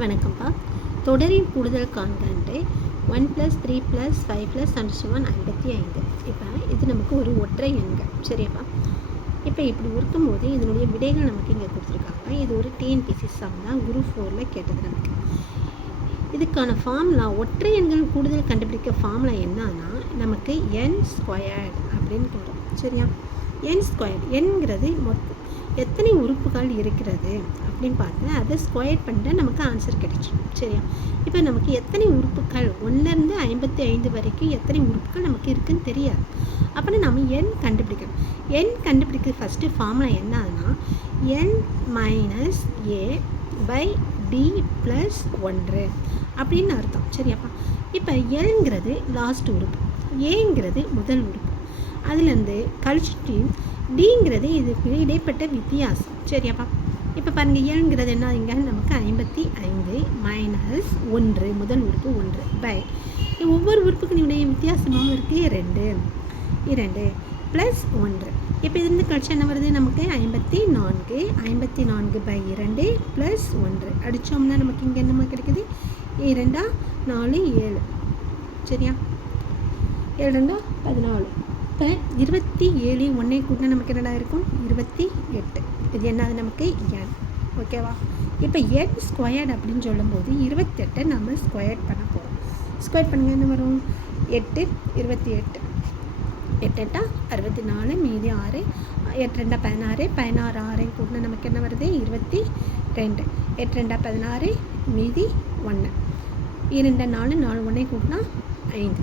வணக்கம்ப்பா. தொடரின் கூடுதல் காண்கன்ட்டு 1 + 3 + 5 + 55. இப்போ இது நமக்கு ஒரு ஒற்றை எண்கள், சரியாப்பா? இப்போ இப்படி இருக்கும்போது இதனுடைய விடைகள் நமக்கு இங்கே கொடுத்துருக்காங்க. இது ஒரு டிஎன்பிசி சம் தான், குரூப் 4ல் கேட்டது நமக்கு. இதுக்கான ஃபார்முலா, ஒற்றை எண்கள் கூடுதல் கண்டுபிடிக்க ஃபார்முலா என்னன்னா நமக்கு n² அப்படின்னு வரும், சரியா? n², என்கிறது எத்தனை உறுப்புகள் இருக்கிறது அப்படின்னு பார்த்து அதை ஸ்கொயர் பண்ணிட்டு நமக்கு ஆன்சர் கிடைச்சிடும், சரியா? இப்போ நமக்கு எத்தனை உறுப்புகள் 1லேருந்து 55 வரைக்கும் எத்தனை உறுப்புகள் நமக்கு இருக்குதுன்னு தெரியாது. அப்படின்னா நம்ம n கண்டுபிடிக்கணும். n கண்டுபிடிக்க ஃபஸ்ட்டு ஃபார்முலா என்னன்னா n - a/d + 1 அப்படின்னு அர்த்தம், சரியாப்பா? இப்போ lங்கிறது லாஸ்ட் உறுப்பு, ஏங்கிறது முதல் உறுப்பு, அதுலேருந்து கழிச்சிட்டு டிங்கிறது இதுக்கு இடைப்பட்ட வித்தியாசம், சரியாப்பா? இப்போ பாருங்கள், ஏங்கிறது என்ன இங்கே நமக்கு 55 - 1 முதல் உறுப்பு 1 பை ஒவ்வொரு உறுப்புக்கு உடைய வித்தியாசமாகவும் இருக்குது 2 + 1. இப்போ இதுலேருந்து கழிச்சா என்ன வருது நமக்கு 54 54/2 + 1 அடித்தோம்னா நமக்கு இங்கே என்னமா கிடைக்குது 2 4 7, சரியா? 7 14. இப்போ 27 1 கூட்டினா நமக்கு என்னடா இருக்கும் 28. இது என்னது நமக்கு n, ஓகேவா? இப்போ n² அப்படின்னு சொல்லும்போது 28 நம்ம ஸ்கொயர் பண்ண போகிறோம். ஸ்கொயர் பண்ணுங்க, என்ன வரும் 8 28 8 64, மீதி 6, 8 16 16 6 கூட்டினா நமக்கு என்ன வருது 22, 8 16, மீதி 1, 2 4 4 1 கூட்டினா 5.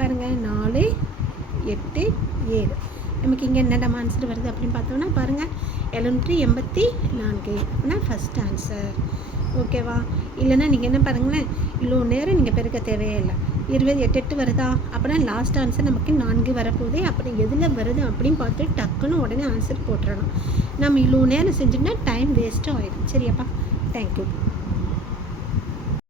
பாருங்கள் 4 8 7 நமக்கு இங்கே என்னடா ஆன்சர் வருது அப்படின்னு பார்த்தோம்னா பாருங்கள் 784 அப்படின்னா ஃபஸ்ட் ஆன்சர், ஓகேவா? இல்லைன்னா நீங்கள் என்ன பாருங்களேன், இவ்வளோ நேரம் நீங்கள் பெருக்க தேவையே இல்லை, 28 வருதா அப்படின்னா லாஸ்ட் ஆன்சர் நமக்கு 4 வரப்போகுது. அப்படி எதில் வருது அப்படின்னு பார்த்து டக்குன்னு உடனே ஆன்சர் போட்டுறணும். நம்ம இவ்வளோ நேரம் செஞ்சோம்னா டைம் வேஸ்ட்டும் ஆகிடும், சரியாப்பா? தேங்க்யூ.